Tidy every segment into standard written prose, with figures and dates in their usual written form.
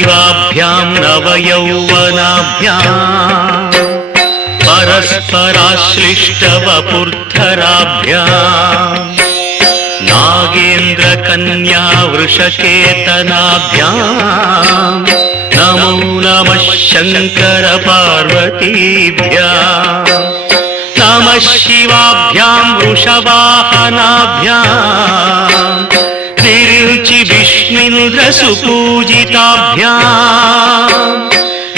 शिवाभ्यां नवयौवनाभ्यां परस्पराश्लिष्टवपुर्धराभ्यां नागेन्द्रकन्या वृषकेतनाभ्यां नमो नमः शङ्कर पार्वतीभ्यां नमः शिवाभ्यां वृषवाहनाभ्यां विरुचि विष्णुन्द्रसुपूजिताभ्यां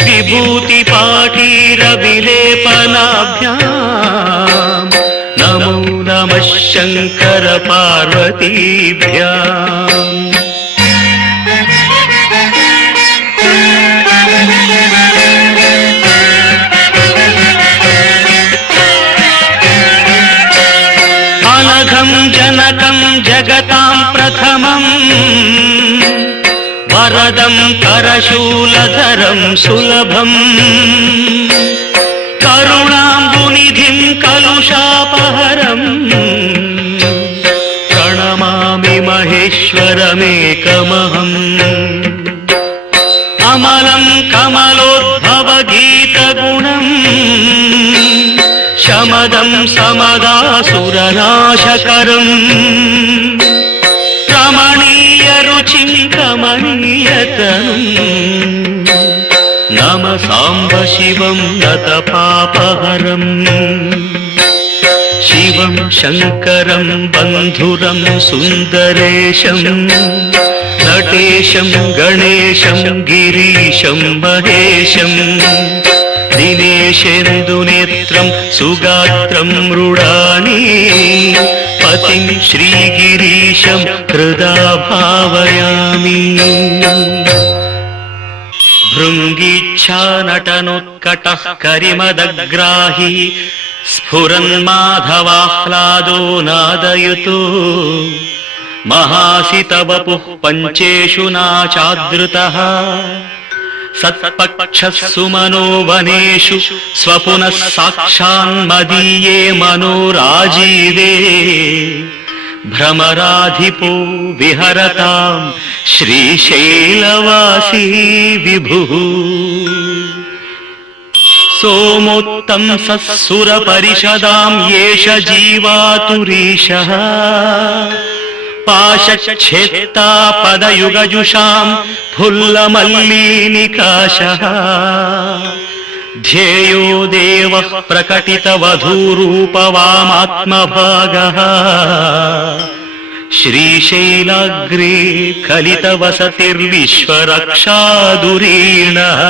विभूतिपाटीरविलेपनाभ्यां नमो नमः शङ्कर पार्वतीभ्यां जनकं जगतां प्रथमं वरदं करशूलधरं सुलभं करुणाम्बुनिधिं कलुषापहरं प्रणमामि महेश्वरमेकमहम् अमलं कमलोद्भवगीतगुणं शमदं समदासुरनाशकरं रमणीयरुचिं कमनीयतनुं नमः साम्ब शिवं नतपापहरं शिवं शङ्करं बन्धुरं सुन्दरेशं नटेशं गणेशं गिरीशं महेशं दिनेशेन्दुनेत्रं सुगात्रं मृडानि पतिं श्रीगिरीशं हृदा भावयामि भृङ्गीच्छानटनोत्कटः करिमदग्राही स्फुरन्माधवाह्लादो नादयुतो महासितवपुः पञ्चेषु नाचादृतः सत्पक्षः सुमनो वनेषु स्वपुनः साक्षान्मदीये मनोराजीवे भ्रमराधिपो विहरतां श्रीशैलवासी विभुः सोमोत्तंसः सुरपरिषदां येष जीवातुरीशः पाशच्छेत्ता पदयुगजुषां फुल्लमल्लीनिकाशः ध्येयो देवः प्रकटितवधूरूपवामात्मभागः श्रीशैलाग्रे कलितवसतिर्विश्वरक्षादुरीणः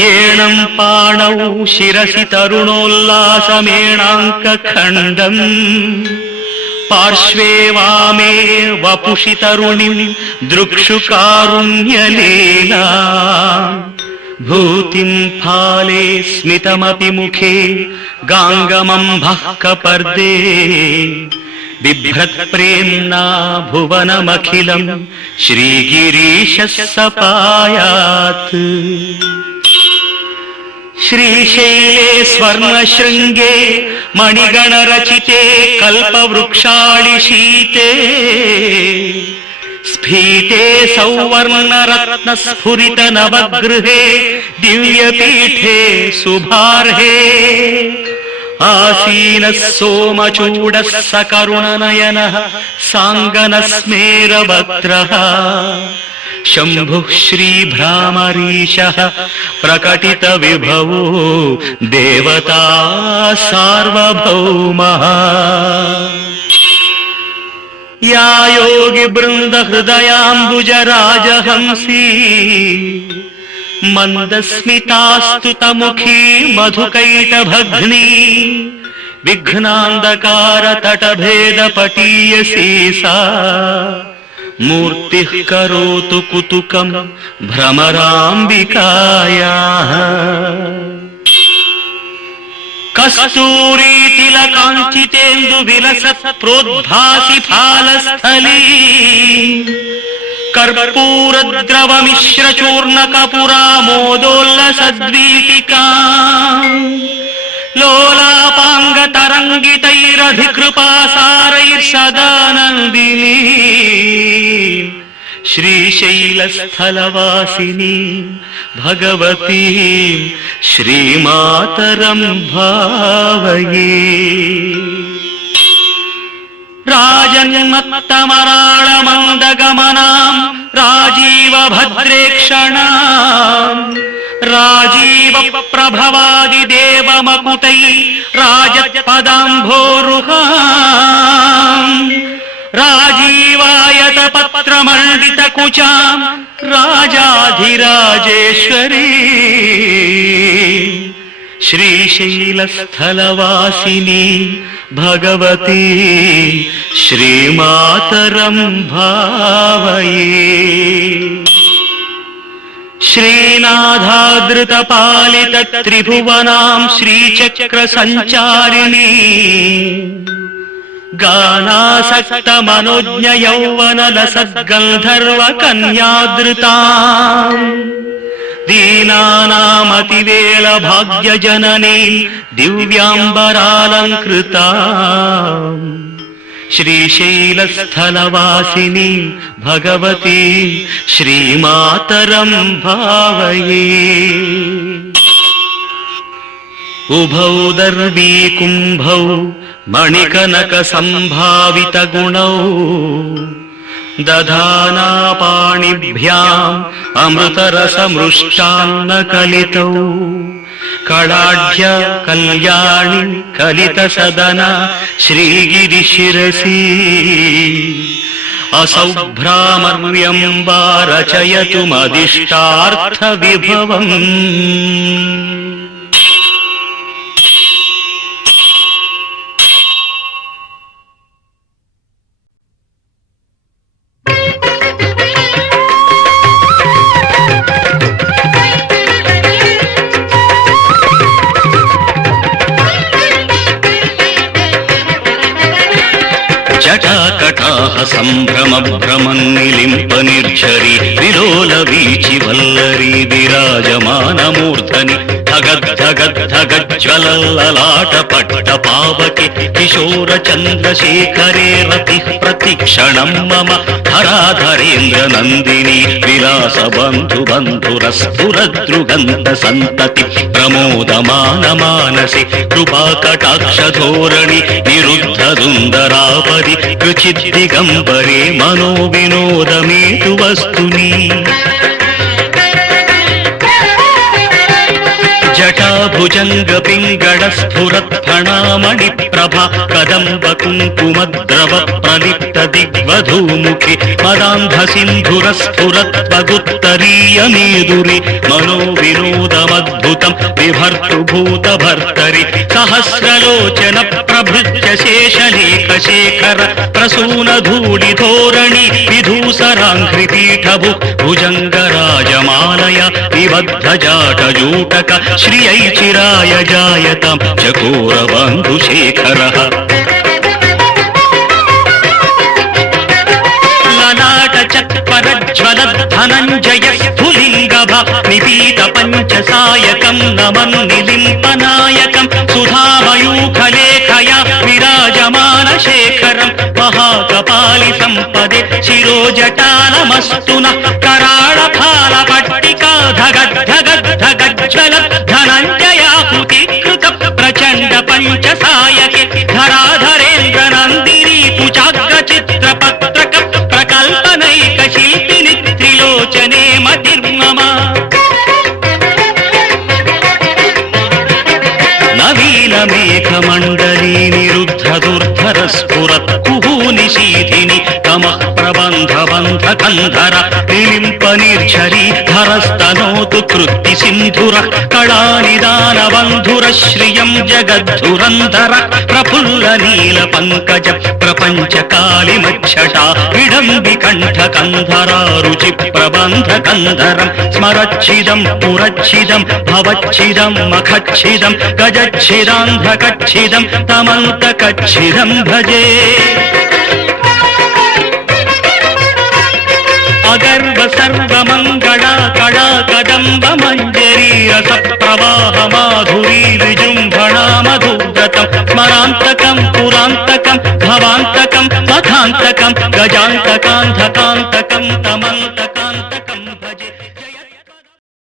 येणं पाणौ शिरसि तरुणोल्लासमेणाङ्कखण्डम् पार्श्वे वामे वपुषि तरुणीं दृक्षुकारुण्यलीला भूतिं फाले स्मितमपि मुखे गाङ्गमम्भः कपर्दे बिभ्रत्प्रेम्णा भुवनमखिलं श्रीगिरीशः सपायात् श्रीशैले स्वर्णशृङ्गे मणिगणरचिते कल्पवृक्षाळिशीते स्फीते सौवर्णरत्नस्फुरितनवगृहे दिव्यपीठे शुभार्हे आसीनः सोमचूडः सकरुणनयनः साङ्गनस्मेरवक्त्रः शम्भुः श्रीभ्रामरीशः प्रकटितविभवो देवता सार्वभौमः या योगिवृन्दहृदयाम्बुजराजहंसी मन्दस्मितास्तुतमुखी मधुकैटभग्नी विघ्नान्धकारतटभेदपटीयसी सा मूर्तिः करोतु कुतुकं भ्रमराम्बिकायाः कस्तूरीतिलकाञ्चितेन्दुविलसत् प्रोद्भासि फालस्थली कर्पूरद्रवमिश्रचूर्णकपुरामोदोल्लसद्वीटिका लोलापाङ्गतरङ्गितैरधिकृपासारैर्सदानन्दिनी శ్రీశైలస్థలవాసిని భగవతీ శ్రీమాతరం భావయే. రాజన్మత్తమరాళమందగమనాం రాజీవ భద్రేక్షణాం రాజీవ ప్రభవాది దేవమకుటై రాజపదాంభోరుహాం రాజీవాయత పత్రమండిత కుచాం రాజాధిరాజేశ్వరీ శ్రీశైలస్థలవాసిని భగవతీ శ్రీమాతరం భావయే. శ్రీనాథాదృతపాలిత త్రిభువనాం శ్రీచక్ర సంచారిణీ గానాసక్త మనోజ్ఞ యౌవన లసద్గంధర్వ కన్యాదృతాం దీనానామతివేల భాగ్యజననీ దివ్యాంబరాలంకృతాం శ్రీశైలస్థలవాసిని భగవతీ శ్రీమాతరం భావయే. ఉభౌ దర్వీ కుంభౌ మణికనక సంభావిత గుణౌ దధానా పాణిభ్యాం అమృతరసమృష్టాన్న కలితౌ కళాఢ్య కళ్యాణి కలిత సదన శ్రీగిరి శిరసి అసౌ భ్రామర్యంబా రచయతు మదిష్టార్థ విభవం. జటాకటాహ సంభ్రమ భ్రమన్నిలింప నిర్ఝరి విలోల వీచి వల్లరి విరాజమానమూర్ధని ధగద్ధగద్ధగజ్వలలాట పట్ట పావకి కిశోర చంద్రశేఖరే రతి ప్రతిక్షణం మమ ధరాధరేంద్ర నందిని విలాస బంధు బంధురస్ఫురదృగంధ సంతతి ప్రమోదమాన మానసి కృపా కటాక్ష ధోరణి నిరుద్ధ దుందరాపరి రుచిద్దిగంబరే మనో వినోదమేతు వస్తుని జటాభుజంగ పింగళ స్ఫురత్ ఫణామణి ప్రభా కదంబ కుంకుమద్రవ ప్రలిప్త దిగ్వధూముఖి మదాంధ సింధుర స్ఫురత్ వగుత్తరీయ మేదురి మనో వినోదమద్భుతం విభర్తృ భూత భర్తరి సహస్రలోచన ప్రభృత్య శేషలేఖ శేఖర ప్రసూన ధూళి ధోరణి విధూసరాంఘ్రిపీఠభు భుజంగరాజమాలయ విబద్ధ జాటజూటక శ్రియై చిరాయ జాయతాం చకోర బంధుశేఖరః. లలాట చత్వరజ్వల ధనంజయ స్ఫులింగభ నిపీత పంచసాయకం నమన్నిలింపనాయకం సుధామయూఖలేఖయా విరాజమాన శేఖరం మహాకపాలి సంపదే శిరోజటాలమస్తున కరాళ ఫాల పట్టికా ధగద్ధగద్ధగజ్వల ధనంజయాహుతికృత ప్రచండ పంచసాయకే ధరాధరేంద్ర నందిని కుచాగ్ర చిత్ర పత్రక ప్రకల్పనైక శిల్పిని త్రిలోచనే మతిర్మమ. నవీన మేఘమండలీ నిరుద్ధ దుర్ధర స్ఫురత్ కుహూ నిశీధిని తమః ప్రబంధ బంధ కంధర నిలింప నిర్ఝరీ ధరస్తనోతు కృత్తి సింధుర కళానిదాన బంధుర శ్రియం జగద్ధురంధర ప్రఫుల్ల నీల పంకజ ప్రపంచ కాళిమచ్చటా విడంబి కంఠ కంధరా రుచి ప్రబంధ కంధరం స్మరచ్చిదం పురచ్చిదం భవచ్చిదం మఖచ్చిదం గజచ్చిదాంధ్రకచ్చిదం తమంతకచ్చిదం భజే. అగర్వ సర్వమంగళ కళా కదంబ మంజరీ రస ప్రవాహ మాధురీ విజృంభణా మధువ్రతం స్మరాంతకం పురాంతకం భవాంతకం మథాంతకం గజాంతకాంధకాంత